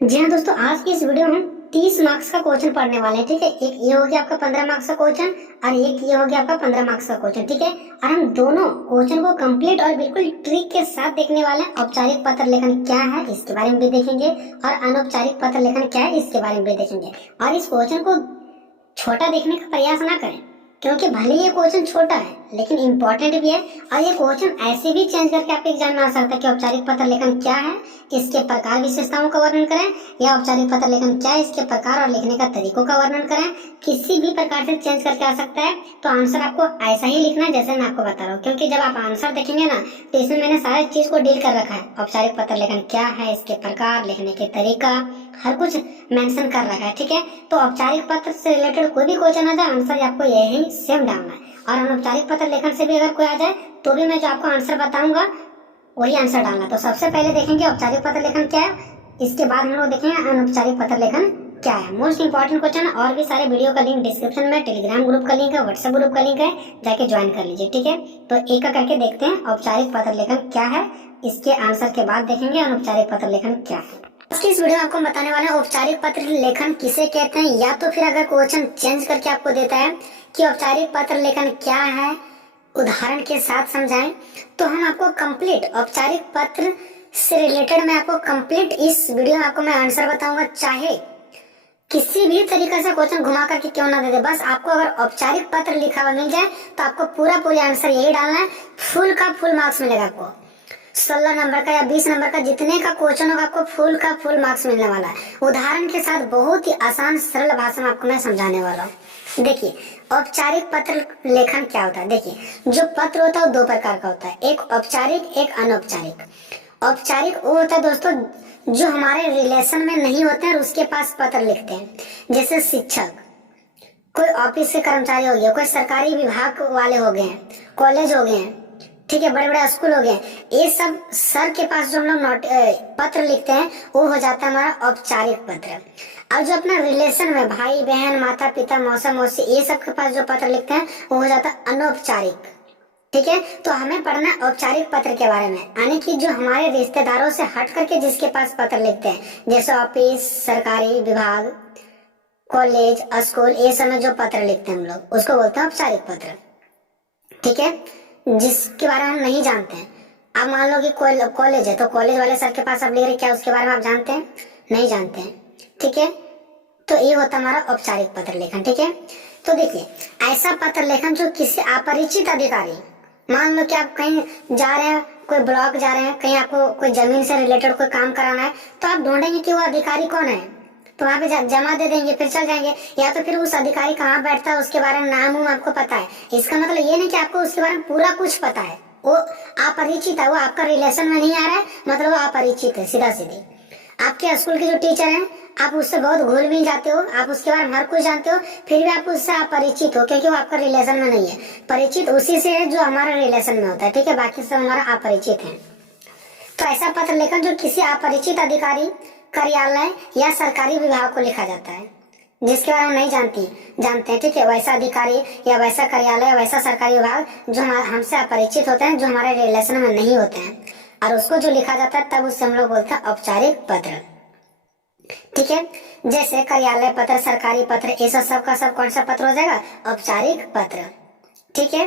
जी हाँ दोस्तों, आज की इस वीडियो में हम 30 मार्क्स का क्वेश्चन पढ़ने वाले हैं। ठीक है, एक ये हो गया आपका 15 मार्क्स का क्वेश्चन और एक ये हो गया आपका 15 मार्क्स का क्वेश्चन। ठीक है, और हम दोनों क्वेश्चन को कंप्लीट और बिल्कुल ट्रिक के साथ देखने वाले हैं। औपचारिक पत्र लेखन क्या है इसके बारे में भी देखेंगे और अनौपचारिक पत्र लेखन क्या है इसके बारे में भी देखेंगे। और इस क्वेश्चन को छोटा देखने का प्रयास ना करें, क्योंकि भले ये क्वेश्चन छोटा है लेकिन इम्पोर्टेंट भी है। और ये क्वेश्चन ऐसे भी चेंज करके आपके एग्जाम में आ सकता है कि औपचारिक पत्र लेखन क्या है, इसके प्रकार विशेषताओं का वर्णन करें, या औपचारिक पत्र लेखन क्या है, इसके प्रकार और लिखने का तरीकों का वर्णन करें। किसी भी प्रकार से चेंज करके आ सकता है। तो आंसर आपको ऐसा ही लिखना है जैसे मैं आपको बता रहा हूँ, क्योंकि जब आप आंसर देखेंगे ना तो इसमें मैंने सारी चीज को डील कर रखा है। औपचारिक पत्र लेखन क्या है, इसके प्रकार, लिखने के तरीका, हर कुछ मेंशन कर रखा है। ठीक है, तो औपचारिक पत्र से रिलेटेड कोई भी क्वेश्चन आ जाए, आंसर आपको यही सेम डालना है। और अनौपचारिक पत्र लेखन से भी अगर कोई आ जाए तो भी मैं जो आपको आंसर बताऊंगा वही आंसर डालना। तो सबसे पहले देखेंगे औपचारिक पत्र लेखन क्या है, इसके बाद हम लोग देखेंगे अनौपचारिक पत्र लेखन क्या है। मोस्ट इंपॉर्टेंट क्वेश्चन है। और भी सारे वीडियो का लिंक डिस्क्रिप्शन में, टेलीग्राम ग्रुप का लिंक है, व्हाट्सएप ग्रुप का लिंक है, जाके ज्वाइन कर लीजिए। ठीक है, तो एक का करके देखते हैं औपचारिक पत्र लेखन क्या है, इसके आंसर के बाद देखेंगे अनौपचारिक पत्र लेखन क्या है। इस वीडियो में आपको बताने वाले हैं औपचारिक पत्र लेखन किसे कहते हैं, या तो फिर अगर क्वेश्चन चेंज करके आपको देता है कि औपचारिक पत्र लेखन क्या है, उदाहरण के साथ समझाएं, तो हम आपको कंप्लीट औपचारिक पत्र से रिलेटेड मैं आपको कंप्लीट इस वीडियो में आपको मैं आंसर बताऊंगा। चाहे किसी भी तरीके से क्वेश्चन घुमा करके क्यों ना दे दे, बस आपको अगर औपचारिक पत्र लिखा हुआ मिल जाए तो आपको पूरा आंसर यही डालना है। फुल का फुल मार्क्स मिलेगा आपको। 16 नंबर का या 20 नंबर का जितने का क्वेश्चन होगा आपको फुल का फुल मार्क्स मिलने वाला है। उदाहरण के साथ बहुत ही आसान सरल भाषा में आपको मैं समझाने वाला हूँ। देखिए, औपचारिक पत्र लेखन क्या होता है। देखिए, जो पत्र होता है वो दो प्रकार का होता है, एक औपचारिक, एक अनौपचारिक। औपचारिक वो होता है दोस्तों जो हमारे रिलेशन में नहीं होते हैं और उसके पास पत्र लिखते हैं। जैसे शिक्षक, कोई ऑफिस के कर्मचारी हो गया, कोई सरकारी विभाग वाले हो गए हैं, कॉलेज हो गए हैं, ठीक है, बड़े बड़े स्कूल हो गए, ये सब सर के पास जो हम लोग पत्र लिखते हैं वो हो जाता है हमारा औपचारिक पत्र। और जो अपना रिलेशन में भाई बहन, माता पिता, मौसा मौसी, ये सब के पास जो पत्र लिखते हैं वो हो जाता है अनौपचारिक। ठीक है, तो हमें पढ़ना औपचारिक पत्र के बारे में, यानी कि जो हमारे रिश्तेदारों से हट करके जिसके पास पत्र लिखते हैं, जैसे ऑफिस, सरकारी विभाग, कॉलेज, स्कूल, ये सब में जो पत्र लिखते हैं हम लोग उसको बोलते हैं औपचारिक पत्र। ठीक है, जिसके बारे में हम नहीं जानते हैं। आप मान लो कि कॉलेज है तो कॉलेज वाले सर के पास आप लिख रहे, क्या उसके बारे में आप जानते हैं? नहीं जानते हैं। ठीक है, तो ये होता है हमारा औपचारिक पत्र लेखन। ठीक है, तो देखिए, ऐसा पत्र लेखन जो किसी अपरिचित अधिकारी, मान लो कि आप कहीं जा रहे हैं, कोई ब्लॉक जा रहे हैं, कहीं आपको कोई जमीन से रिलेटेड कोई काम कराना है, तो आप ढूंढेंगे कि वो अधिकारी कौन है, तो वहाँ पे जमा दे देंगे, फिर चल जाएंगे। या तो फिर उस अधिकारी कहाँ बैठता है, उसके बारे में नाम वाम आपको पता है। इसका मतलब ये नहीं कि आपको उसके बारे में पूरा कुछ पता है, वो अपरिचित है, वो आपका रिलेशन में नहीं आ रहा है, मतलब वो अपरिचित है सीधा सीधी। आपके स्कूल के जो टीचर हैं, आप उससे बहुत घुल मिल जाते हो, आप उसके बारे में हर कुछ जानते हो, फिर भी आप उससे अपरिचित हो, क्योंकि वो आपका रिलेशन में नहीं है। परिचित उसी से है जो हमारा रिलेशन में होता है। ठीक है, बाकी सब हमारा अपरिचित है। तो ऐसा पत्र लेखन जो किसी अपरिचित अधिकारी, कार्यालय या सरकारी विभाग को लिखा जाता है, जिसके बारे में नहीं जानते हैं। ठीक है, वैसा अधिकारी या वैसा कार्यालय, वैसा सरकारी विभाग जो हमसे अपरिचित होते हैं, जो हमारे रिलेशन में नहीं होते हैं, और उसको जो लिखा जाता है तब उससे हम लोग बोलते हैं औपचारिक पत्र। ठीक है, जैसे कार्यालय पत्र, सरकारी पत्र, ये सब का सब कौन सा पत्र हो जाएगा? औपचारिक पत्र। ठीक है,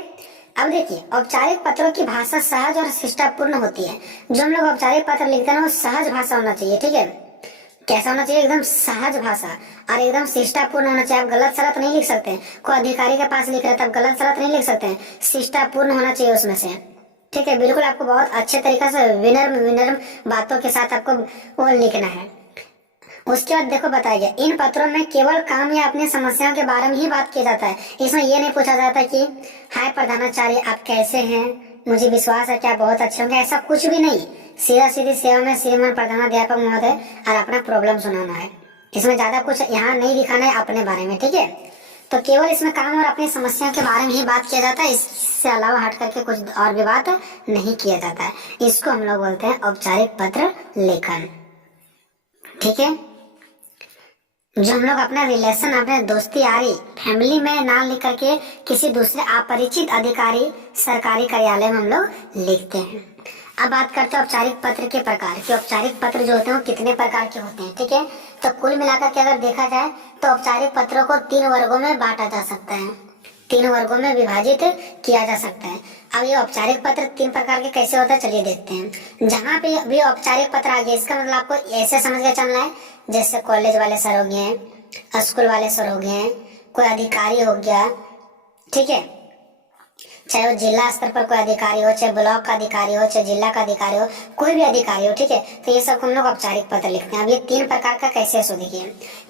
अब देखिए, औपचारिक पत्रों की भाषा सहज और शिष्टापूर्ण होती है। जो हम लोग औपचारिक पत्र लिखते हैं वो सहज भाषा होना चाहिए। ठीक है, कैसा होना चाहिए? एकदम सहज भाषा और एकदम शिष्टापूर्ण होना चाहिए। आप गलत सलत नहीं लिख सकते। कोई अधिकारी के पास लिख रहे हैं तब गलत सलत नहीं लिख सकते हैं, शिष्टापूर्ण होना चाहिए उसमें से। ठीक है, बिल्कुल आपको बहुत अच्छे तरीके से विनम्र बातों के साथ आपको वो लिखना है। उसके बाद देखो, बताया गया इन पत्रों में केवल काम या अपनी समस्याओं के बारे में ही बात किया जाता है। इसमें ये नहीं पूछा जाता कि हाय प्रधानाचार्य आप कैसे हैं, मुझे विश्वास है कि आप बहुत अच्छे होंगे, ऐसा कुछ भी नहीं। सीधा सीधी सेवा में श्रीमान प्रधानाध्यापक महोदय और अपना प्रॉब्लम सुनाना है। इसमें ज्यादा कुछ यहाँ नहीं दिखाना है अपने बारे में। ठीक है, तो केवल इसमें काम और अपनी समस्या के बारे में ही बात किया जाता है, इससे अलावा हट करके कुछ और भी बात नहीं किया जाता है। इसको हम लोग बोलते हैं औपचारिक पत्र लेखन। ठीक है, जो हम लोग अपना रिलेशन, अपने दोस्ती यारी, फैमिली में नाम लिख करके किसी दूसरे अपरिचित अधिकारी, सरकारी कार्यालय में हम लोग लिखते हैं। अब बात करते हैं औपचारिक पत्र के प्रकार कि औपचारिक पत्र जो होते हैं वो कितने प्रकार के होते हैं। ठीक है, तो कुल मिलाकर के अगर देखा जाए तो औपचारिक पत्रों को 3 वर्गों में बांटा जा सकता है, 3 वर्गों में विभाजित किया जा सकता है। अब ये औपचारिक पत्र 3 प्रकार के कैसे होता है चलिए देखते हैं। जहाँ पे भी औपचारिक पत्र आ गया इसका मतलब आपको ऐसे समझ के चलना है, जैसे कॉलेज वाले सर हो गए, स्कूल वाले सर हो गए, कोई अधिकारी हो गया, ठीक है, चाहे वो जिला स्तर पर कोई अधिकारी हो, चाहे ब्लॉक का अधिकारी हो, चाहे जिला का अधिकारी हो, कोई भी अधिकारी हो, ठीक है, तो ये सब हम लोग औपचारिक पत्र लिखते हैं। अब ये 3 प्रकार का कैसे सो देखिए।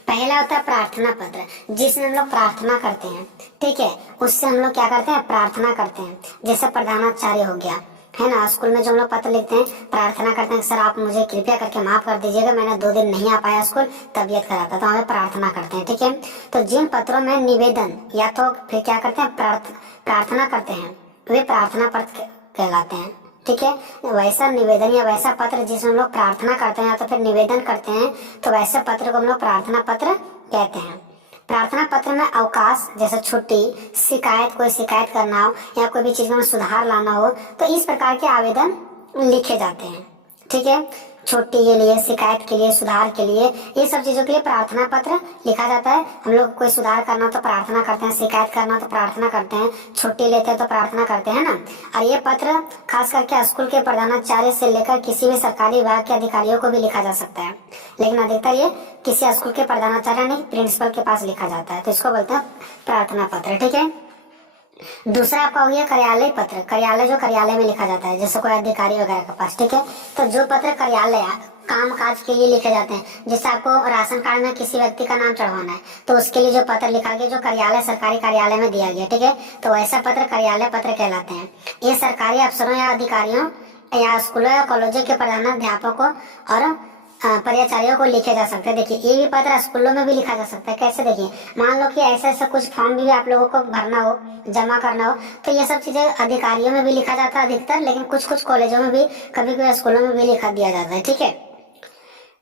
पहला होता है प्रार्थना पत्र, जिसमें हम लोग प्रार्थना करते हैं, ठीक है, उससे हम लोग क्या करते हैं, प्रार्थना करते हैं। जैसे प्रधानाचार्य हो गया, है ना, स्कूल में जो हम लोग पत्र लिखते हैं, प्रार्थना करते हैं, सर आप मुझे कृपया करके माफ कर दीजिएगा, मैंने 2 दिन नहीं आ पाया स्कूल, तबीयत खराब था, तो हमें प्रार्थना करते हैं। ठीक है, तो जिन पत्रों में निवेदन या तो फिर क्या करते हैं, प्रार्थना करते हैं, वे प्रार्थना पत्र कहलाते हैं। ठीक है, वैसा निवेदन या वैसा पत्र जिसमें हम लोग प्रार्थना करते हैं या तो फिर निवेदन करते हैं, तो वैसे पत्र को हम लोग प्रार्थना पत्र कहते हैं। प्रार्थना पत्र में अवकाश जैसे छुट्टी, शिकायत, कोई शिकायत करना हो या कोई भी चीज में सुधार लाना हो, तो इस प्रकार के आवेदन लिखे जाते हैं। ठीक है, छुट्टी के लिए, शिकायत के लिए, सुधार के लिए, ये सब चीजों के लिए प्रार्थना पत्र लिखा जाता है। हम लोग कोई सुधार करना तो प्रार्थना करते हैं, शिकायत करना तो प्रार्थना करते हैं, छुट्टी लेते हैं तो प्रार्थना करते हैं ना। और ये पत्र खास करके स्कूल के प्रधानाचार्य से लेकर किसी भी सरकारी विभाग के अधिकारियों को भी लिखा जा सकता है, लेकिन अधिकतर ये किसी स्कूल के प्रधानाचार्य नहीं, प्रिंसिपल के पास लिखा जाता है, तो इसको बोलते हैं प्रार्थना पत्र। ठीक है, दूसरा आपका हो गया कार्यालय पत्र। कार्यालय जो कार्यालय में लिखा जाता है, जैसे कोई अधिकारी वगैरह के पास। ठीक है, तो जो पत्र कार्यालय काम काज के लिए लिखे जाते हैं, जैसे आपको राशन कार्ड में किसी व्यक्ति का नाम चढ़वाना है तो उसके लिए जो पत्र लिखा गया, जो कार्यालय सरकारी कार्यालय में दिया गया, ठीक है, तो वैसा पत्र कार्यालय पत्र कहलाते हैं। ये सरकारी अफसरों या अधिकारियों या स्कूलों या कॉलेजों के प्रधानाध्यापकों और प्राचार्यों को लिखे जा सकते हैं। देखिए ये भी पत्र स्कूलों में भी लिखा जा सकता है। कैसे, देखिए मान लो कि ऐसा ऐसा कुछ फॉर्म भी आप लोगों को भरना हो, जमा करना हो, तो ये सब चीजें अधिकारियों में भी लिखा जाता है अधिकतर, लेकिन कुछ कुछ कॉलेजों में भी, कभी कभी स्कूलों में भी लिखा दिया जाता है। ठीक है,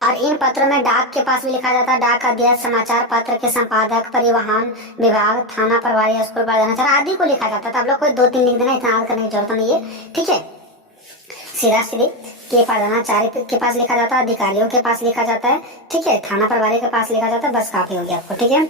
और इन पत्रों में डाक के पास भी लिखा जाता है, डाक अध्यक्ष, समाचार पत्र के संपादक, परिवहन विभाग, थाना प्रभारी, स्कूल प्रधानाचार्य आदि को लिखा जाता है। तो आप लोग कोई 2-3 लिख देना, इतना याद करने की जरूरत नहीं है। ठीक है, सीधा सीधे के प्रधानाचार्य के पास लिखा जाता है, अधिकारियों के पास लिखा जाता है, ठीक है, थाना प्रभारी के पास लिखा जाता है, बस काफी हो गया आपको। ठीक है,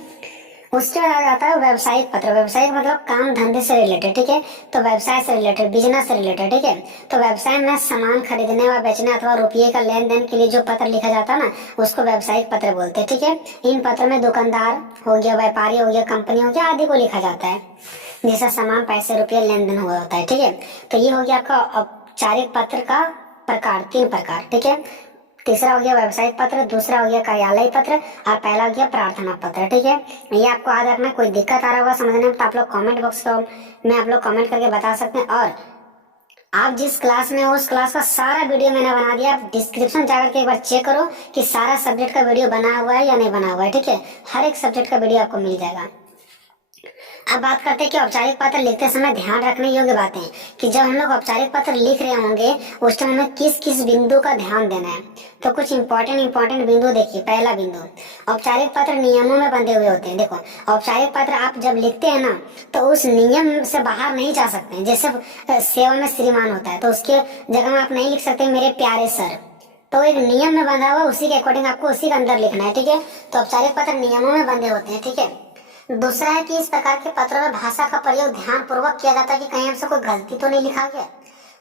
उसके बाद आ जाता है व्यवसायिक पत्र। व्यवसायिक मतलब काम धंधे से रिलेटेड, ठीक है, तो व्यवसाय से रिलेटेड, बिजनेस से रिलेटेड। ठीक है, तो व्यवसाय में सामान खरीदने व बेचने अथवा रुपये का लेन देन के लिए जो पत्र लिखा जाता है ना, उसको व्यवसायिक पत्र बोलते हैं। ठीक है, इन पत्र में दुकानदार हो गया, व्यापारी हो गया, कंपनी हो गया आदि को लिखा जाता है, जैसा सामान, पैसे, रुपये लेन देन हुआ होता है। ठीक है, तो ये हो गया आपका औपचारिक पत्र का प्रकार, 3 प्रकार। ठीक है, तीसरा हो गया व्यवसायिक पत्र, दूसरा हो गया कार्यालय पत्र और पहला हो गया प्रार्थना पत्र। ठीक है, ये आपको याद रखना। कोई दिक्कत आ रहा होगा समझने में तो आप लोग कमेंट बॉक्स में आप लोग कमेंट करके बता सकते हैं। और आप जिस क्लास में हो उस क्लास का सारा वीडियो मैंने बना दिया, आप डिस्क्रिप्शन जाकर के एक बार चेक करो कि सारा सब्जेक्ट का वीडियो बना हुआ है या नहीं बना हुआ है। ठीक है, हर एक सब्जेक्ट का वीडियो आपको मिल जाएगा। अब बात करते हैं कि औपचारिक पत्र लिखते समय ध्यान रखने योग्य बातें, कि जब हम लोग औपचारिक पत्र लिख रहे होंगे उस टाइम हमें किस किस बिंदु का ध्यान देना है। तो कुछ इंपॉर्टेंट बिंदु देखिए। पहला बिंदु, औपचारिक पत्र नियमों में बंधे हुए होते हैं। देखो औपचारिक पत्र आप जब लिखते हैं ना तो उस नियम से बाहर नहीं जा सकते। जैसे सेवा में श्रीमान होता है तो उसके जगह में आप नहीं लिख सकते मेरे प्यारे सर, तो एक नियम में बंधा हुआ, उसी के अकॉर्डिंग आपको उसी के अंदर लिखना है। ठीक है, तो औपचारिक पत्र नियमों में बंधे होते हैं। ठीक है, दूसरा है कि इस प्रकार के पत्रों में भाषा का प्रयोग ध्यान पूर्वक किया जाता है कि कहीं हमसे कोई गलती तो नहीं लिखा गया।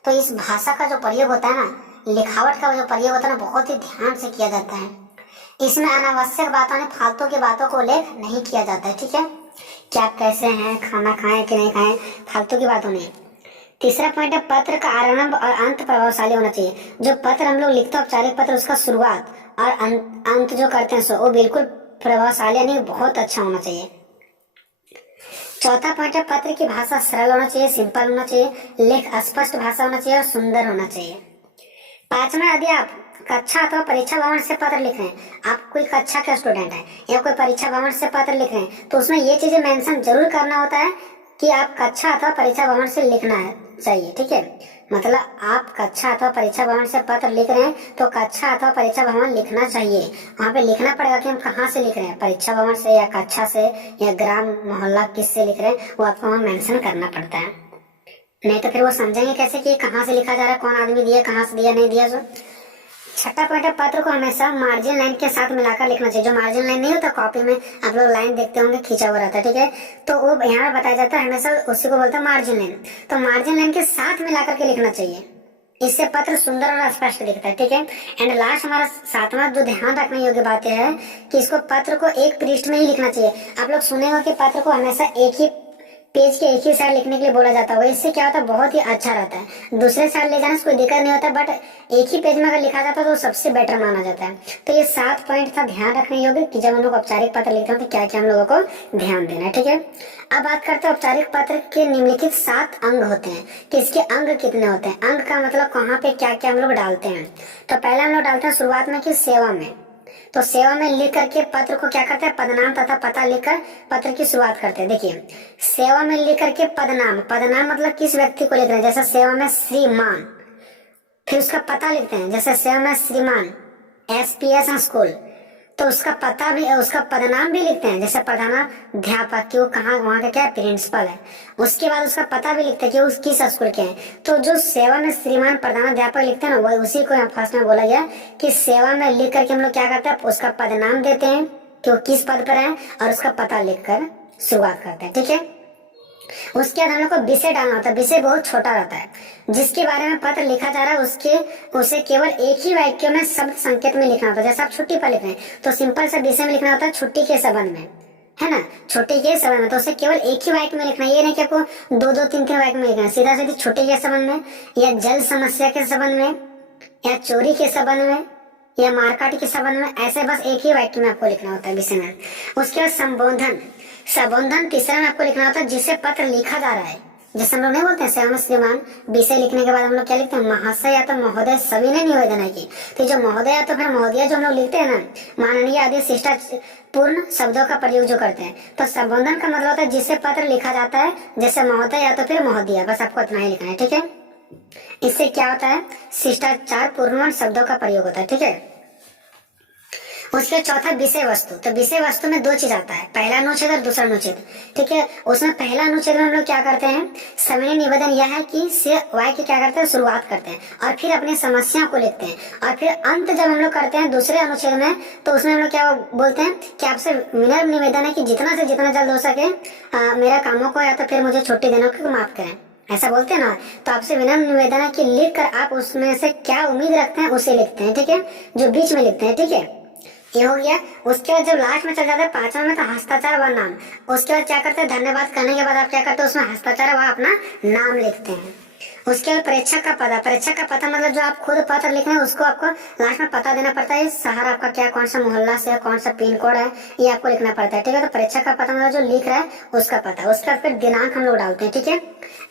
तो इस भाषा का जो प्रयोग होता है ना, लिखावट का जो प्रयोग होता है ना, बहुत ही ध्यान से किया जाता है। इसमें अनावश्यक बातों ने फालतू की बातों को उल्लेख नहीं किया जाता है। ठीक है, क्या कैसे हैं, खाना खाएं कि नहीं खाएं, फालतू की बातों नहीं। तीसरा पॉइंट है पत्र का आरंभ और अंत प्रभावशाली होना चाहिए। जो पत्र हम लोग लिखते हैं औपचारिक पत्र, उसका शुरुआत और अंत जो करते हैं सो वो बिल्कुल प्रभावशाली यानी बहुत अच्छा होना चाहिए। चौथा पॉइंट है पत्र की भाषा सरल होना चाहिए, सिंपल होना चाहिए, लेख स्पष्ट भाषा होना चाहिए और सुंदर होना चाहिए। पांचवा, यदि आप कक्षा अथवा परीक्षा भवन से पत्र लिख रहे हैं, आप कोई कक्षा के स्टूडेंट हैं या कोई परीक्षा भवन से पत्र लिख रहे हैं, तो उसमें ये चीजें मेंशन जरूर करना होता है कि आप कक्षा अथवा परीक्षा भवन से लिखना है चाहिए। ठीक है, मतलब आप कक्षा अथवा परीक्षा भवन से पत्र लिख रहे हैं तो कक्षा अथवा परीक्षा भवन लिखना चाहिए। वहाँ पे लिखना पड़ेगा कि हम कहाँ से लिख रहे हैं, परीक्षा भवन से या कक्षा से या ग्राम मोहल्ला किस से लिख रहे हैं, वो आपको वहाँ मेंशन करना पड़ता है। नहीं तो फिर वो समझेंगे कैसे कि कहाँ से लिखा जा रहा है, कौन आदमी दिया, कहाँ से दिया, नहीं दिया। जो छठा पॉइंट है, पत्र को हमेशा मार्जिन लाइन के साथ मिलाकर लिखना चाहिए। जो मार्जिन लाइन नहीं होता कॉपी में, आप लोग लाइन देखते होंगे खींचा हुआ रहता है, ठीक है, तो वो यहाँ बताया जाता है हमेशा उसी को बोलते हैं मार्जिन लाइन। तो मार्जिन लाइन के साथ मिलाकर के लिखना चाहिए, इससे पत्र सुंदर और स्पष्ट दिखता है, ठीक है। एंड लास्ट हमारा सातवां जो ध्यान रखने योग्य बात यह है कि इसको पत्र को एक पृष्ठ में ही लिखना चाहिए। आप लोग सुनेगा कि पत्र को हमेशा एक ही पेज के एक ही साइड लिखने के लिए बोला जाता है, इससे क्या होता है, बहुत ही अच्छा रहता है। दूसरे साइड ले जाने से कोई दिक्कत नहीं होता, बट एक ही पेज में अगर लिखा जाता है तो सबसे बेटर माना जाता है। तो ये 7 पॉइंट था ध्यान रखने योग्य कि जब हम लोग औपचारिक पत्र लिखते हैं तो क्या क्या हम लोगों को ध्यान देना है, ठीक है। अब बात करते हैं औपचारिक पत्र के निम्नलिखित 7 अंग होते हैं कि इसके अंग कितने होते हैं। अंग का मतलब कहाँ पे क्या क्या हम लोग डालते हैं। तो पहले हम लोग डालते हैं शुरुआत में कि सेवा में। तो सेवा में लिख करके पत्र को क्या करते हैं, पदनाम तथा पता लिखकर पत्र की शुरुआत करते हैं। देखिए, सेवा में लिख करके पदनाम, पदनाम मतलब किस व्यक्ति को लिख रहे हैं, जैसे सेवा में श्रीमान, फिर उसका पता लिखते हैं, जैसे सेवा में श्रीमान SPS स्कूल, तो उसका पता भी, उसका पदनाम भी लिखते हैं, जैसे प्रधानाध्यापक कि वो कहाँ, वहाँ का क्या प्रिंसिपल है। उसके बाद उसका पता भी लिखते हैं कि वो किस स्कूल के हैं। तो जो सेवा में श्रीमान प्रधानाध्यापक लिखते हैं ना, वो उसी को यहाँ फर्स्ट में बोला गया कि सेवा में लिख करके हम लोग क्या करते हैं, उसका पदनाम देते हैं कि वो किस पद पर है और उसका पता लिखकर शुरुआत करते हैं, ठीक है। उसके बाद हम लोग को विषय डालना होता है। विषय बहुत छोटा रहता है, जिसके बारे में पत्र लिखा जा रहा है उसे केवल एक ही वाक्य में शब्द संकेत में लिखना होता है। जैसे आप छुट्टी पर लिख रहे हैं तो सिंपल सा विषय में लिखना होता है छुट्टी के संबंध में, है ना, छुट्टी के संबंध में। तो उसे केवल एक ही वाक्य में लिखना, ये नहीं कि आपको 2-2, 3-3 वाक्य में लिखना। सीधा सीधी छुट्टी के संबंध में, या जल समस्या के संबंध में, या चोरी के संबंध में, या मारकाट के संबंध में, ऐसे बस एक ही वाक्य में आपको लिखना होता है विषय में। उसके बाद संबोधन, संबोधन तीसरा में आपको लिखना होता है जिससे पत्र लिखा जा रहा है। जैसे हम लोग नहीं बोलते हैं सेवा में श्रीमान, विषय लिखने के बाद हम लोग क्या लिखते हैं, महाशय या तो महोदय, सभी ने निवेदन है की। तो जो महोदय या तो फिर महोदया जो हम लोग लिखते हैं ना, माननीय आदि शिष्टापूर्ण शब्दों का प्रयोग जो करते हैं, तो संबोधन का मतलब होता है जिससे पत्र लिखा जाता है, जैसे महोदय या तो फिर महोदया, बस आपको इतना ही लिखना है, ठीक है। इससे क्या होता है, शिष्टाचार पूर्ण शब्दों का प्रयोग होता है, ठीक है। उसके चौथा विषय वस्तु। तो विषय वस्तु में 2 चीज आता है, पहला अनुच्छेद और दूसरा अनुच्छेद, ठीक है। उसमें पहला अनुच्छेद में हम लोग क्या करते हैं, सविनय निवेदन यह है कि से वाक्य क्या करते हैं, शुरुआत करते हैं और फिर अपनी समस्या को लिखते हैं, और फिर अंत जब हम लोग करते हैं दूसरे अनुच्छेद में, तो उसमें हम लोग क्या बोलते हैं कि आपसे विनम्र निवेदन है कि जितना से जितना जल्द हो सके मेरा कामों को या तो फिर मुझे छुट्टी देने को माफ करें, ऐसा बोलते हैं ना। तो आपसे विनम्र निवेदन है कि लिख कर आप उसमें से क्या उम्मीद रखते हैं उसे लिखते हैं, ठीक है, जो बीच में लिखते हैं, ठीक है, ये हो गया। उसके बाद जब लास्ट में चल जाता है 5वां में, तो हस्ताक्षर व नाम। उसके बाद क्या करते हैं, धन्यवाद करने के बाद आप क्या करते हैं, उसमें हस्ताक्षर व अपना नाम लिखते हैं। उसके बाद परीक्षा का पता, परीक्षा का पता मतलब जो आप खुद पत्र लिख रहे हैं उसको आपको लास्ट में पता देना पड़ता है, शहर आपका क्या, कौन सा मोहल्ला से है, कौन सा पिन कोड है, ये आपको लिखना पड़ता है, ठीक है। तो परीक्षा का पता मतलब जो लिख रहा है उसका पता। उसके बाद फिर दिनांक हम लोग डालते हैं, ठीक है।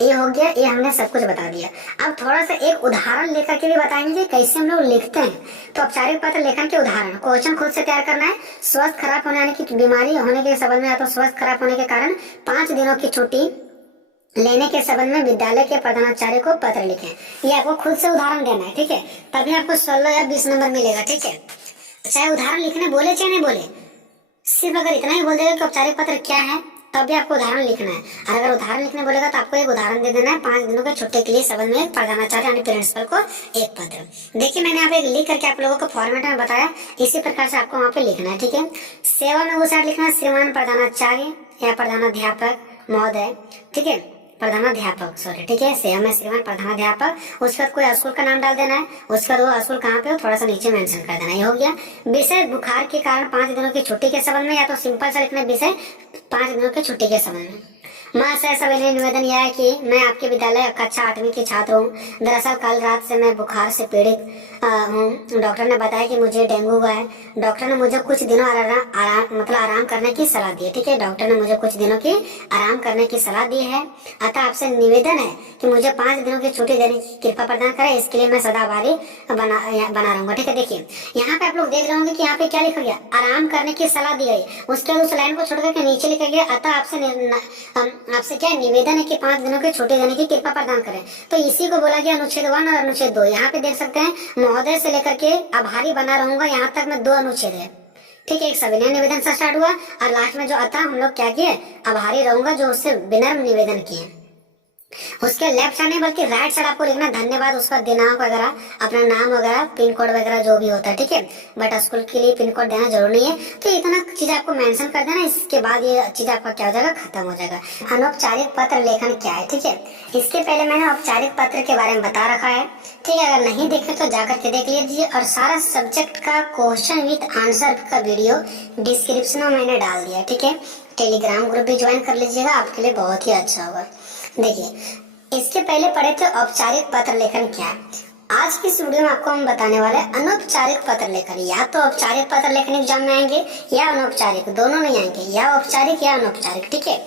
ये हो गया, ये हमने सब कुछ बता दिया। अब थोड़ा सा एक उदाहरण लेकर के भी बताएंगे कि कैसे हम लोग लिखते हैं। तो औपचारिक पत्र लेखन के उदाहरण, क्वेश्चन खुद से तैयार करना है। स्वास्थ्य खराब होने यानी कि बीमारी होने के संबंध में या तो स्वास्थ्य खराब होने के कारण 5 दिनों की छुट्टी लेने के संबंध में विद्यालय के प्रधानाचार्य को पत्र लिखें। ये आपको खुद से उदाहरण देना है, ठीक है, तभी आपको 16 या 20 नंबर मिलेगा, ठीक है। चाहे उदाहरण लिखने बोले चाहे नहीं बोले, सिर्फ अगर इतना ही बोल देगा कि औपचारिक पत्र क्या है, तब भी आपको उदाहरण लिखना है। और अगर उदाहरण लिखने बोलेगा तो आपको एक उदाहरण दे देना है, 5 दिनों के छुट्टी के लिए संबंध में प्रधानाचार्य यानी प्रिंसिपल को एक पत्र। देखिए, मैंने यहाँ पे लिख करके आप लोगों को फॉर्मेट में बताया, इसी प्रकार से आपको वहाँ पे लिखना है, ठीक है। सेवा में वो साइड लिखना है श्रीमान प्रधानाचार्य या प्रधानाध्यापक महोदय, ठीक है, प्रधानाध्यापक, सॉरी, ठीक है, सेवा में श्रीमान प्रधानाध्यापक। उसके बाद कोई स्कूल का नाम डाल देना है, उसके बाद वो स्कूल कहाँ पे हो थोड़ा सा नीचे मेंशन कर देना। ये हो गया। विषय बुखार के कारण 5 दिनों की छुट्टी के संबंध में, या तो सिंपल सा लिखना विषय 5 दिनों की छुट्टी के संबंध में। महाशय, सविनय निवेदन यह है कि मैं आपके विद्यालय कक्षा 8वीं की छात्र हूँ। दरअसल कल रात से मैं बुखार से पीड़ित हूँ। डॉक्टर ने बताया कि मुझे डेंगू हुआ है। डॉक्टर ने मुझे कुछ दिनों आराम करने की सलाह दी है, ठीक है। डॉक्टर ने मुझे कुछ दिनों की आराम करने की सलाह दी है, अतः आपसे निवेदन है कि मुझे 5 दिनों की छुट्टी देने की कृपा प्रदान करें। इसके लिए मैं सदा आभारी बना रहूंगा, ठीक है। देखिए, यहाँ पे आप लोग देख रहे होंगे कि यहाँ पे क्या लिखा गया, आराम करने की सलाह दी गई। उसके बाद उस लाइन को छोड़कर के नीचे लिखा गया, अतः आपसे क्या निवेदन है कि 5 दिनों की छुट्टी देने की कृपा प्रदान करें। तो इसी को बोला गया अनुच्छेद 1 और अनुच्छेद 2। यहाँ पे देख सकते हैं, महोदय से लेकर के आभारी बना रहूंगा, यहाँ तक में 2 अनुच्छेद है, ठीक है। एक सविनय निवेदन से स्टार्ट हुआ और लास्ट में जो आता हम लोग क्या किए, आभारी रहूंगा, जो उससे विनम्र निवेदन किए। उसके लेफ्ट साइड नहीं बल्कि राइट साइड आपको लिखना है धन्यवाद, उसका दिनांक वगैरह, अपना नाम वगैरह, पिन कोड वगैरह जो भी होता है, ठीक है। बट स्कूल के लिए पिन कोड देना जरूरी नहीं है, तो इतना चीज आपको मेंशन कर देना। इसके बाद ये चीज आपका क्या हो जाएगा, खत्म हो जाएगा। अनौपचारिक पत्र लेखन क्या है, ठीक है। इसके पहले मैंने औपचारिक पत्र के बारे में बता रखा है, ठीक है। अगर नहीं देखे तो जाकर के देख लीजिए, और सारा सब्जेक्ट का क्वेश्चन विथ आंसर का वीडियो डिस्क्रिप्शन में मैंने डाल दिया, ठीक है। टेलीग्राम ग्रुप भी ज्वाइन कर लीजिएगा, आपके लिए बहुत ही अच्छा होगा। देखिए, इसके पहले पढ़े थे औपचारिक पत्र लेखन क्या है। आज की इस वीडियो में आपको हम बताने वाले हैं अनौपचारिक पत्र लेखन। या तो औपचारिक पत्र लेखन एग्जाम में आएंगे या अनौपचारिक, दोनों नहीं आएंगे, या औपचारिक या अनौपचारिक, ठीक है।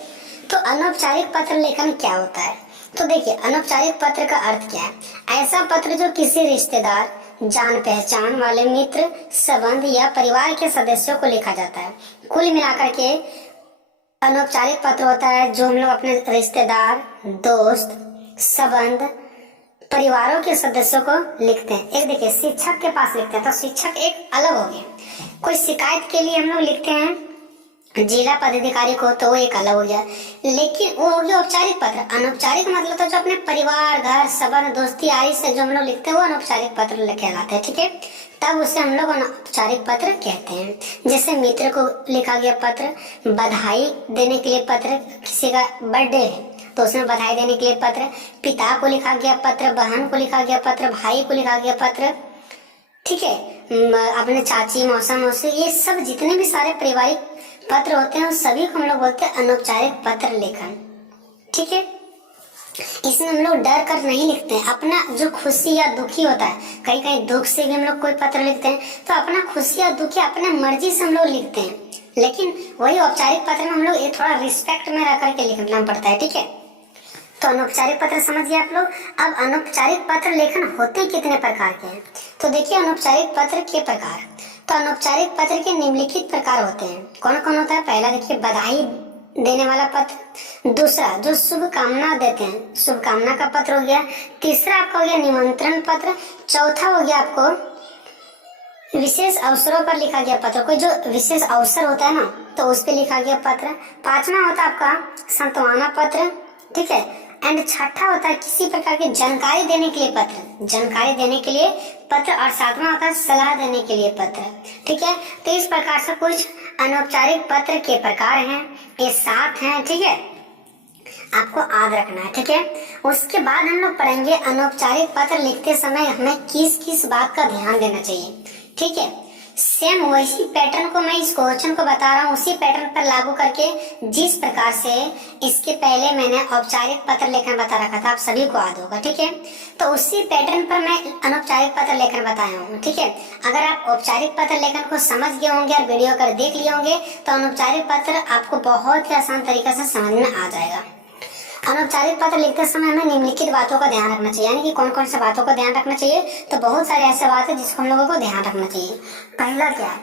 तो अनौपचारिक पत्र लेखन क्या होता है, तो देखिए अनौपचारिक पत्र का अर्थ क्या है। ऐसा पत्र जो किसी रिश्तेदार, जान पहचान वाले मित्र, संबंध या परिवार के सदस्यों को लिखा जाता है। कुल मिलाकर के अनौपचारिक पत्र होता है जो हम लोग अपने रिश्तेदार, दोस्त, संबंध, परिवारों के सदस्यों को लिखते हैं। एक देखिए शिक्षक के पास लिखते हैं तो शिक्षक एक अलग हो गया। कोई शिकायत के लिए हम लोग लिखते हैं जिला पदाधिकारी को, तो वो एक अलग हो गया, लेकिन वो हो गया औपचारिक पत्र। अनौपचारिक मतलब तो जो अपने परिवार, घर, संबंध, दोस्ती आदि से जो हम लोग लिखते हैं वो अनौपचारिक पत्र कहलाते हैं, ठीक है। तब उसे हम लोग अनौपचारिक पत्र कहते हैं। जैसे मित्र को लिखा गया पत्र, बधाई देने के लिए पत्र, किसी का बर्थडे है तो उसमें बधाई देने के लिए पत्र, पिता को लिखा गया पत्र, बहन को लिखा गया पत्र, भाई को लिखा गया पत्र, ठीक है। अपने चाची, मौसा, मौसी, ये सब जितने भी सारे पारिवारिक पत्र होते हैं उस सभी को हम लोग बोलते हैं अनौपचारिक पत्र लेखन, ठीक है। इसमें हम लोग डर कर नहीं लिखते हैं, अपना जो खुशी या दुखी होता है, कहीं कहीं दुख से भी हम लोग कोई पत्र लिखते हैं, तो अपना खुशी या दुखी अपने मर्जी से हम लोग लिखते हैं। लेकिन वही औपचारिक पत्र में हम लोग ये थोड़ा रिस्पेक्ट में रह करके लिखना पड़ता है, ठीक है। तो अनौपचारिक पत्र समझ गए आप लोग। अब अनौपचारिक पत्र लेखन होते कितने प्रकार के हैं, तो देखिए अनौपचारिक पत्र के प्रकार। तो अनौपचारिक पत्र के निम्नलिखित प्रकार होते हैं। कौन कौन होता है, पहला देखिए बधाई देने वाला पत्र, दूसरा जो शुभकामना देते हैं, शुभकामना का पत्र हो गया, तीसरा आपका हो गया निमंत्रण पत्र, चौथा हो गया आपको विशेष अवसरों पर लिखा गया पत्र, कोई जो विशेष अवसर होता है ना तो उस पर लिखा गया पत्र, पांचवा होता है आपका सांत्वना पत्र, ठीक है। एंड छठा होता है किसी प्रकार की जानकारी देने के लिए पत्र, जानकारी देने के लिए पत्र, और सातवां होता है सलाह देने के लिए पत्र, ठीक है। तो इस प्रकार से कुछ अनौपचारिक पत्र के प्रकार हैं, ये 7 हैं, ठीक है। आपको याद रखना है, ठीक है। उसके बाद हम लोग पढ़ेंगे अनौपचारिक पत्र लिखते समय हमें किस किस बात का ध्यान देना चाहिए, ठीक है। सेम वही पैटर्न को मैं इस क्वेश्चन को बता रहा हूँ, उसी पैटर्न पर लागू करके जिस प्रकार से इसके पहले मैंने औपचारिक पत्र लेखन बता रखा था, आप सभी को याद होगा, ठीक है। तो उसी पैटर्न पर मैं अनौपचारिक पत्र लेखन बताया हूँ, ठीक है। अगर आप औपचारिक पत्र लेखन को समझ गए होंगे और वीडियो कर देख लिए होंगे तो अनौपचारिक पत्र आपको बहुत ही आसान तरीके से समझ में आ जाएगा। अनौपचारिक पत्र लिखते समय हमें निम्नलिखित बातों का ध्यान रखना चाहिए, यानी कि कौन कौन से बातों का ध्यान रखना चाहिए, तो बहुत सारे ऐसे बात है जिसको हम लोगों को ध्यान रखना चाहिए। पहला क्या है,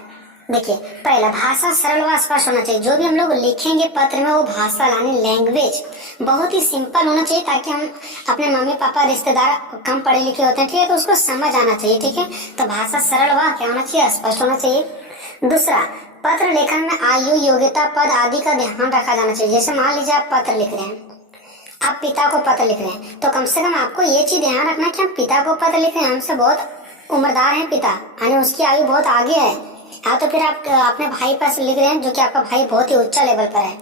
देखिए पहला भाषा सरल व स्पष्ट होना चाहिए। जो भी हम लोग लिखेंगे पत्र में वो भाषा यानी लैंग्वेज बहुत ही सिंपल होना चाहिए, ताकि हम अपने मम्मी पापा रिश्तेदार कम पढ़े लिखे होते हैं, ठीक है, तो उसको समझ आना चाहिए, ठीक है। तो भाषा सरल व क्या होना चाहिए, स्पष्ट होना चाहिए। दूसरा, पत्र लेखन में आयु, योग्यता, पद आदि का ध्यान रखा जाना चाहिए। जैसे मान लीजिए आप पत्र लिख रहे हैं, आप पिता को पत्र लिख रहे हैं, तो कम से कम आपको ये चीज ध्यान रखना कि हम पिता को पत्र लिख रहे हैं, हमसे बहुत उम्रदार हैं पिता, यानी उसकी आयु बहुत आगे है, या तो फिर आप अपने भाई पर लिख रहे हैं जो कि आपका भाई बहुत ही उच्च लेवल पर है,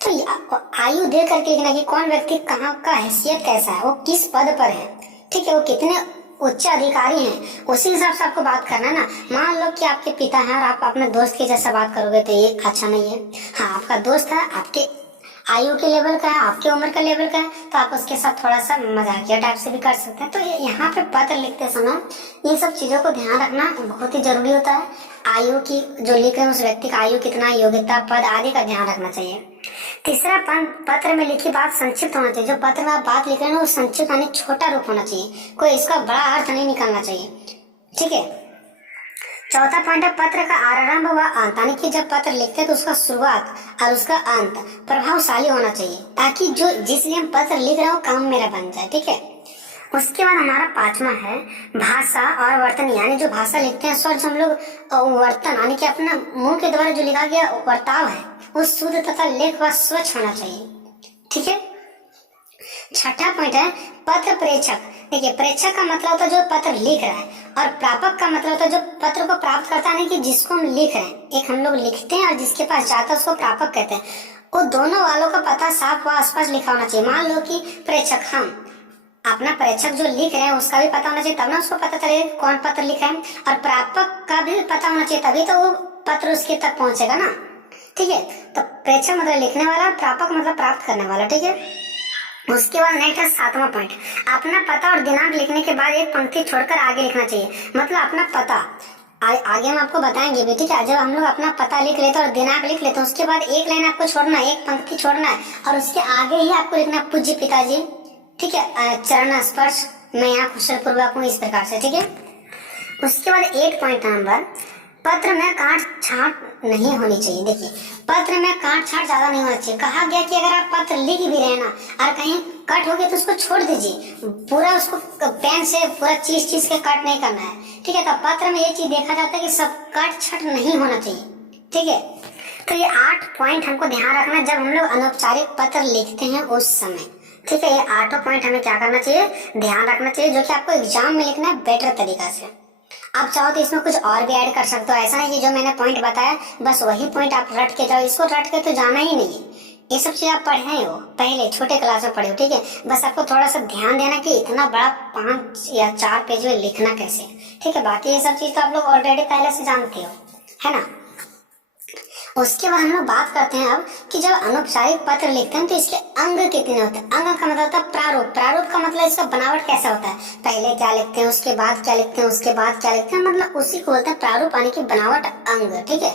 तो आयु दे करके लिखना कि कौन व्यक्ति कहाँ का हैसियत कैसा है, वो किस पद पर है, ठीक है, वो कितने उच्च अधिकारी हैं, उसी हिसाब से आपको बात करना है ना। मान लो कि आपके पिता हैं और आप अपने दोस्त के जैसा बात करोगे तो ये अच्छा नहीं है। हाँ, आपका दोस्त है, आपके आयु के लेवल का है, आपके उम्र का लेवल का है, तो आप उसके साथ थोड़ा सा मजाकिया टाइप से भी कर सकते हैं। तो यहाँ पे पत्र लिखते समय इन सब चीजों को ध्यान रखना बहुत ही जरूरी होता है। आयु की जो लिख रहे हैं उस व्यक्ति का आयु कितना, योग्यता, पद आदि का ध्यान रखना चाहिए। तीसरा, पत्र में लिखी बात संक्षिप्त होना चाहिए। जो पत्र में आप बात लिख रहे हैं वो संक्षिप्त यानी छोटा रूप होना चाहिए, कोई इसका बड़ा अर्थ नहीं निकलना चाहिए, ठीक है। चौथा पॉइंट है पत्र का आरंभ व अंत, यानी कि जब पत्र लिखते हैं तो उसका शुरुआत और उसका अंत प्रभावशाली होना चाहिए, ताकि जो जिस लिए हम पत्र लिख रहे हो काम मेरा बन जाए, ठीक है। उसके बाद हमारा पांचवा है भाषा और वर्तन, यानी जो भाषा लिखते हैं स्वर, जो हम लोग वर्तन यानी कि अपना मुंह के द्वारा जो लिखा गया वर्ताव है वो शुद्ध तथा लेख व स्वच्छ होना चाहिए, ठीक है। छठा पॉइंट है पत्र प्रेषक। देखिए प्रेषक का मतलब होता है जो पत्र लिख रहा है, और प्रापक का मतलब होता है जो पत्र को प्राप्त करता है, कि जिसको हम लिख रहे हैं। एक हम लोग लिखते हैं और जिसके पास जाता है उसको प्रापक कहते हैं। वो दोनों वालों का पता साफ व स्पष्ट लिखा होना चाहिए। मान लो कि प्रेषक, हम अपना प्रेषक जो लिख रहे हैं उसका भी पता होना चाहिए, तब ना उसको पता चले कौन पत्र लिखा है, और प्रापक का भी पता होना चाहिए, तभी तो वो पत्र उसके तक पहुंचेगा ना। ठीक है, तो प्रेषक मतलब लिखने वाला, प्रापक मतलब प्राप्त करने वाला। ठीक है, उसके बाद नेक्स्ट है सातवां पॉइंट, अपना पता और दिनांक लिखने के बाद एक पंक्ति छोड़कर आगे लिखना चाहिए। मतलब अपना पता आगे हम आपको बताएंगे भी। ठीक है, जब हम लोग अपना पता लिख लेते हैं और दिनांक लिख लेते हैं, उसके बाद एक लाइन आपको छोड़ना है, एक पंक्ति छोड़ना है, और उसके आगे ही आपको लिखना है पूज्य पिताजी। ठीक है, चरण स्पर्श, मैं यहाँ कुशल पूर्वक हूँ, इस प्रकार से। ठीक है, उसके बाद 8 पॉइंट नंबर, पत्र में काट छाट नहीं होनी चाहिए। देखिए पत्र में काट छाट ज्यादा नहीं होना चाहिए। कहा गया कि अगर आप पत्र लिख भी रहे हैं ना और कहीं कट हो गया तो उसको छोड़ दीजिए, पूरा उसको पेन से पूरा चीज के कट नहीं करना है। ठीक है, तो पत्र में ये चीज देखा जाता है कि सब कट छट नहीं होना चाहिए। ठीक है, तो ये 8 पॉइंट हमको ध्यान रखना है जब हम लोग अनौपचारिक पत्र लिखते हैं उस समय। ठीक है, ये 8 पॉइंट हमें क्या करना चाहिए, ध्यान रखना चाहिए, जो कि आपको एग्जाम में लिखना है बेटर तरीका से। आप चाहो तो इसमें कुछ और भी ऐड कर सकते हो। ऐसा नहीं कि जो मैंने पॉइंट बताया बस वही पॉइंट आप रट के जाओ, इसको रट के तो जाना ही नहीं है। ये सब चीज आप पढ़े हो, पहले छोटे क्लास में पढ़े हो। ठीक है, बस आपको थोड़ा सा ध्यान देना कि इतना बड़ा 5 या 4 पेज में लिखना कैसे। ठीक है, बाकी ये सब चीज तो आप लोग ऑलरेडी पहले से जानते हो, है ना। उसके बाद हम लोग बात करते हैं अब कि जब अनौपचारिक पत्र लिखते हैं तो इसके अंग कितने होते हैं। अंग का मतलब होता है प्रारूप। प्रारूप का मतलब इसका बनावट कैसा होता है, पहले क्या लिखते हैं, उसके बाद क्या लिखते हैं, उसके बाद क्या लिखते हैं, मतलब उसी को बोलते हैं प्रारूप, यानी कि बनावट, अंग। ठीक है,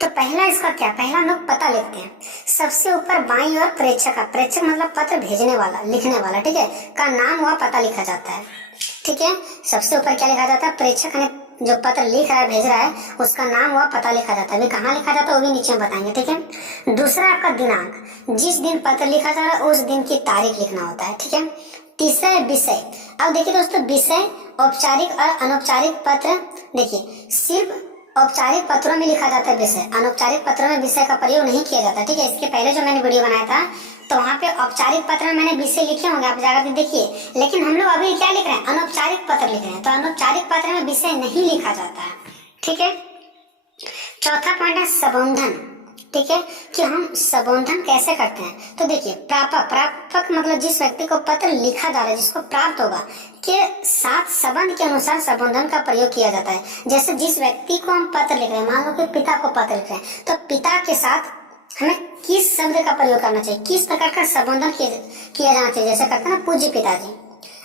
तो पहला इसका क्या, पहला हम लोग पता लिखते हैं। सबसे ऊपर बाईं ओर प्रेषक का, प्रेषक मतलब पत्र भेजने वाला, लिखने वाला। ठीक है, का नाम व पता लिखा जाता है। ठीक है, सबसे ऊपर क्या लिखा जाता है, प्रेषक ने जो पत्र लिख रहा है, भेज रहा है, उसका नाम व पता लिखा जाता है। अभी कहाँ लिखा जाता है वो भी नीचे बताएंगे। ठीक है, दूसरा आपका दिनांक, जिस दिन पत्र लिखा जा रहा है उस दिन की तारीख लिखना होता है। ठीक है, तीसरा है विषय। अब देखिए दोस्तों, विषय औपचारिक और अनौपचारिक पत्र, देखिए सिर्फ औपचारिक पत्रों में लिखा जाता है विषय, अनौपचारिक पत्रों में विषय का प्रयोग नहीं किया जाता। ठीक है, इसके पहले जो मैंने वीडियो बनाया था तो वहाँ पे औपचारिक पत्र में मैंने विषय लिखे होंगे, आप जाकर देखिए। लेकिन हम लोग अभी क्या लिख रहे हैं, अनौपचारिक पत्र लिख रहे हैं, तो अनौपचारिक पत्र में विषय नहीं लिखा जाता है। ठीक है, चौथा पॉइंट है संबोधन। ठीक है, कि हम संबोधन कैसे करते हैं। तो देखिए प्रापक, प्रापक मतलब जिस व्यक्ति को पत्र लिखा जा रहा है, जिसको प्राप्त होगा, के साथ संबंध के अनुसार संबोधन का प्रयोग किया जाता है। जैसे जिस व्यक्ति को हम पत्र लिख रहे हैं, मान लो कि पिता को पत्र लिख रहे हैं, तो पिता के साथ हमें किस शब्द का प्रयोग करना चाहिए, किस प्रकार का संबोधन किया जाना चाहिए। जैसे करते हैं ना पूज्य पिताजी,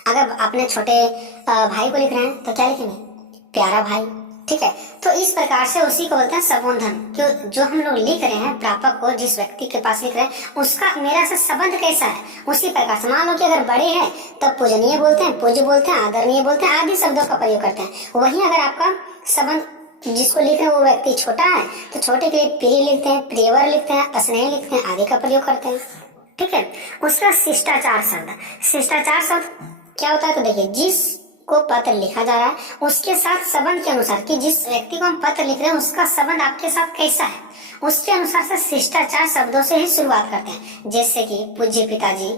अगर अपने छोटे भाई को लिख रहे हैं तो क्या लिखेंगे, प्यारा भाई। ठीक है, तो इस प्रकार से उसी को बोलते हैं संबोधन। जो हम लोग लिख रहे हैं प्रापक को, जिस व्यक्ति के पास लिख रहे हैं, उसका मेरा से संबंध कैसा है, उसी प्रकार से। मान लो कि अगर बड़े हैं तो पूजनीय बोलते हैं, पूज्य बोलते हैं, आदरणीय बोलते हैं, आदि शब्दों का प्रयोग करते हैं। वहीं अगर आपका संबंध जिसको लिख रहे हैं वो व्यक्ति छोटा है तो छोटे के लिए प्रिय लिखते हैं, प्रियवर लिखते हैं, स्नेह लिखते हैं, आदि का प्रयोग करते हैं। ठीक है, उसका शिष्टाचार शब्द, शिष्टाचार शब्द क्या होता है, तो देखिए जिसको पत्र लिखा जा रहा है उसके साथ संबंध के अनुसार, कि जिस व्यक्ति को हम पत्र लिख रहे हैं उसका संबंध आपके साथ कैसा है, उसके अनुसार से शिष्टाचार शब्दों से ही शुरुआत करते हैं। जैसे कि पूज्य पिताजी,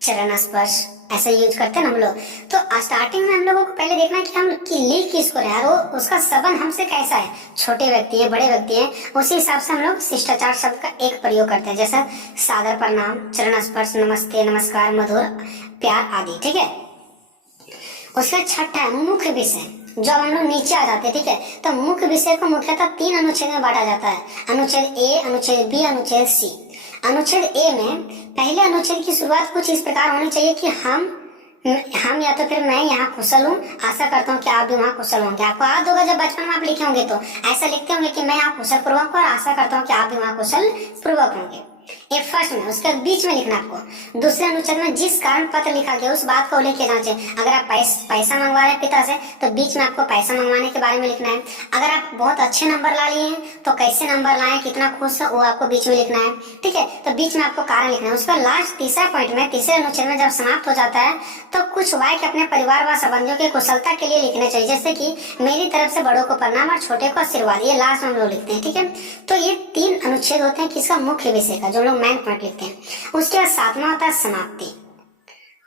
चरण स्पर्श, ऐसे यूज करते हैं ना हम लोग। तो स्टार्टिंग में हम लोगों को पहले देखना है कि हम लिख किसको रहे हैं और उसका संबंध हमसे कैसा है, छोटे व्यक्ति है, बड़े व्यक्ति है, उसी हिसाब से हम लोग शिष्टाचार शब्द का एक प्रयोग करते हैं। जैसा सादर प्रणाम, चरण स्पर्श, नमस्ते, नमस्कार, मधुर, प्यार आदि। ठीक है, उसका छठा है मुख्य विषय। जब हम लोग नीचे आ जाते हैं, ठीक है, तो मुख्य विषय को मुख्यतः 3 अनुच्छेद में बांटा जाता है, अनुच्छेद ए, अनुच्छेद बी, अनुच्छेद सी। अनुच्छेद ए में पहले अनुच्छेद की शुरुआत कुछ इस प्रकार होनी चाहिए कि हम या तो फिर मैं यहाँ कुशल हूँ, आशा करता हूँ कि आप भी वहाँ कुशल होंगे। आपको याद होगा जब बचपन में आप लिखे होंगे तो ऐसा लिखते होंगे कि मैं यहाँ कुशल पूर्वक हूँ और आशा करता हूँ कि आप भी वहाँ कुशल पूर्वक होंगे। ये फर्स्ट में, उसके बीच में लिखना आपको। दूसरे अनुच्छेद में जिस कारण पत्र लिखा गया उस बात को उल्लेख किया जाना चाहिए। अगर आप पैसा मंगवा रहे हैं पिता से तो बीच में आपको पैसा मंगवाने के बारे में लिखना है। अगर आप बहुत अच्छे नंबर ला लिए हैं तो कैसे नंबर लाए, कितना खुश है, वो आपको बीच में लिखना है। ठीक है, तो बीच में आपको कारण लिखना है। उसका लास्ट तीसरा पॉइंट में, तीसरे अनुच्छेद में जब समाप्त हो जाता है तो कुछ वाक्य अपने परिवार व संबंधियों की कुशलता के लिए लिखने चाहिए। जैसे कि मेरी तरफ से बड़ों को प्रणाम और छोटे को आशीर्वाद, ये लास्ट में हम लोग लिखते हैं। ठीक है, तो ये 3 अनुच्छेद होते हैं किसका, मुख्य विषय का, जो लोग मेन पॉइंट लिखते हैं। उसके बाद 7वां होता है समाप्ति।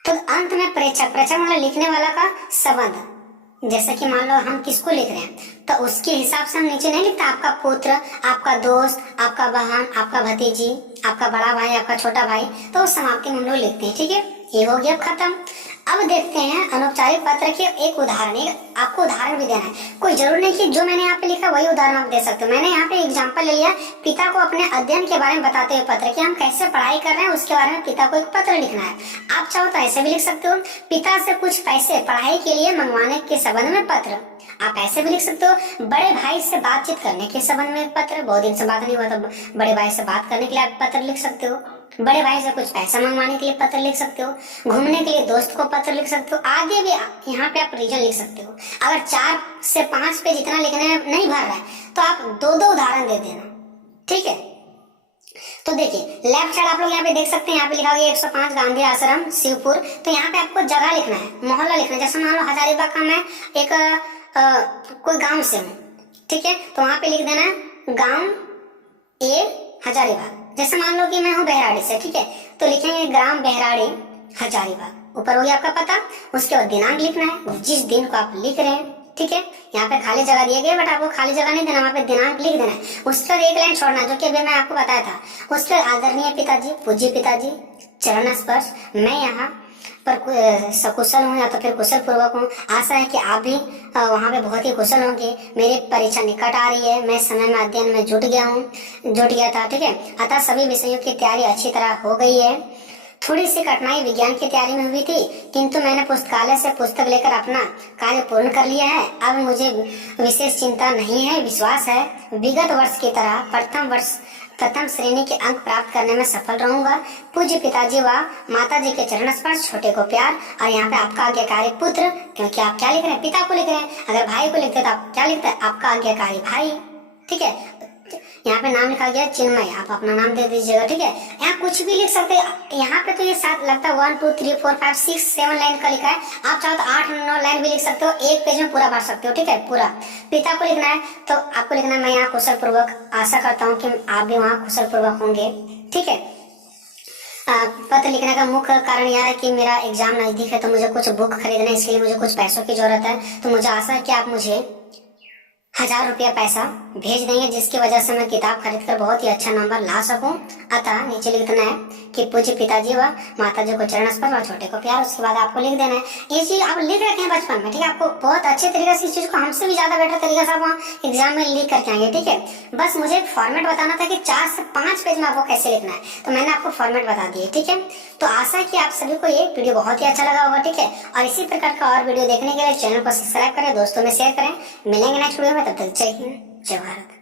तो अंत में प्रेक्षक, प्रेक्षक मतलब लिखने वाला का संबंध। जैसे कि मान लो हम किसको लिख रहे हैं तो उसके हिसाब से हम नीचे नहीं लिखते आपका पुत्र, आपका दोस्त, आपका बहन, आपका भतीजी, आपका बड़ा भाई, आपका छोटा भाई, तो उस समाप्ति में हम लोग लिखते हैं। ठीक है, ये हो गया खत्म। अब देखते हैं अनौपचारिक पत्र के एक उदाहरण। आपको उदाहरण भी देना है, कोई जरूर नहीं कि जो मैंने यहाँ पे लिखा वही उदाहरण आप दे सकते हो। मैंने यहाँ पे एग्जांपल ले लिया, पिता को अपने अध्ययन के बारे में बताते हुए पत्र, कि हम कैसे पढ़ाई कर रहे हैं उसके बारे में पिता को एक पत्र लिखना है। आप चाहो तो ऐसे भी लिख सकते हो, पिता से कुछ पैसे पढ़ाई के लिए मंगवाने के संबंध में पत्र। आप ऐसे भी लिख सकते हो, बड़े भाई से बातचीत करने के संबंध में पत्र, बहुत दिन से बात नहीं हुआ तो बड़े भाई से बात करने के लिए आप पत्र लिख सकते हो। बड़े भाई से कुछ पैसा मंगवाने के लिए पत्र लिख सकते हो, घूमने के लिए दोस्त को पत्र लिख सकते हो, आगे भी यहाँ पे आप रीजन लिख सकते हो। अगर 4 से 5 पेज इतना लिखने नहीं भर रहा है तो आप 2-2 उदाहरण दे देना। ठीक है, तो देखिए लेफ्ट साइड आप लोग यहाँ पे देख सकते हैं, यहाँ पे लिखा हुआ 105 गांधी आश्रम शिवपुर। तो यहाँ पे आपको जगह लिखना है, मोहल्ला लिखना है। जैसे मान लो हजारीबाग का मैं एक कोई गांव से हूँ, ठीक है, तो वहां पे लिख देना गांव ए हजारीबाग। जैसे मान लो कि मैं हूँ बहराड़ी से, ठीक है, तो लिखेंगे ग्राम बहराड़ी हजारीबाग। ऊपर हो गया आपका पता, उसके बाद दिनांक लिखना है, जिस दिन को आप लिख रहे हैं। ठीक है, यहाँ पे खाली जगह दिए गए, बट आपको खाली जगह नहीं देना, वहाँ पे दिनांक लिख देना है। उसके बाद एक लाइन छोड़ना, जो कि अभी मैं आपको बताया था। उसके बाद आदरणीय पिताजी, पूज्य पिताजी, चरण स्पर्श, मैं यहाँ पर सकुशल हूँ या तो फिर कुशल पूर्वक हूँ। आशा है कि आप भी वहाँ पे बहुत ही कुशल होंगे। मेरी परीक्षा निकट आ रही है, मैं समय में अध्ययन में जुट गया था। ठीक है, अतः सभी विषयों की तैयारी अच्छी तरह हो गई है। थोड़ी सी कठिनाई विज्ञान की तैयारी में हुई थी, किंतु मैंने पुस्तकालय से पुस्तक लेकर अपना कार्य पूर्ण कर लिया है। अब मुझे विशेष चिंता नहीं है। विश्वास है विगत वर्ष की तरह प्रथम श्रेणी के अंक प्राप्त करने में सफल रहूंगा। पूज्य पिताजी व माता जी के चरण स्पर्श, छोटे को प्यार। और यहाँ पे आपका आज्ञाकारी पुत्र, क्योंकि आप क्या लिख रहे हैं, पिता को लिख रहे हैं। अगर भाई को लिखते तो आप क्या लिखते हैं, आपका आज्ञाकारी भाई। ठीक है, यहाँ पे नाम लिखा गया चिन्मय, आप अपना नाम दे दीजिएगा। ठीक है, यहाँ कुछ भी लिख सकते हैं। यहाँ पे तो ये साथ लगता है 1 2 3 4 5 6 7 लाइन का लिखा है। आप चाहो तो 8-9 लाइन भी लिख सकते हो, एक पेज में पूरा भर सकते हो। ठीक है, पूरा पिता को लिखना है तो आपको लिखना है मैं यहाँ कुशल पूर्वक। आशा करता हूँ कि आप भी वहाँ कुशल पूर्वक होंगे। ठीक है, पत्र लिखने का मुख्य कारण यह है कि मेरा एग्जाम नजदीक है, तो मुझे कुछ बुक खरीदना है, इसके लिए मुझे कुछ पैसों की जरूरत है। तो मुझे आशा है कि आप मुझे 1000 रुपया पैसा भेज देंगे, जिसकी वजह से मैं किताब खरीदकर बहुत ही अच्छा नंबर ला सकूं। अतः नीचे लिख देना है कि पूज्य पिताजी व माताजी को चरण स्पर्श और छोटे को प्यार। उसके बाद आपको लिख देना है, ये चीज आप लिख रखे हैं बचपन में। ठीक है, आपको बहुत अच्छे तरीके से इस चीज को हमसे भी ज्यादा बेटर तरीके से आप एग्जाम में लिख करके आएंगे। ठीक है, बस मुझे एक फॉर्मेट बताना था कि 4 से 5 पेज में आपको कैसे लिखना है, तो मैंने आपको फॉर्मेट बता दिए। ठीक है, तो आशा है कि आप सभी को ये वीडियो बहुत ही अच्छा लगा होगा। ठीक है, और इसी प्रकार का और वीडियो देखने के लिए चैनल को सब्सक्राइब करें, दोस्तों में शेयर करें। मिलेंगे नेक्स्ट वीडियो में, तब तक जय हिंद, जय भारत।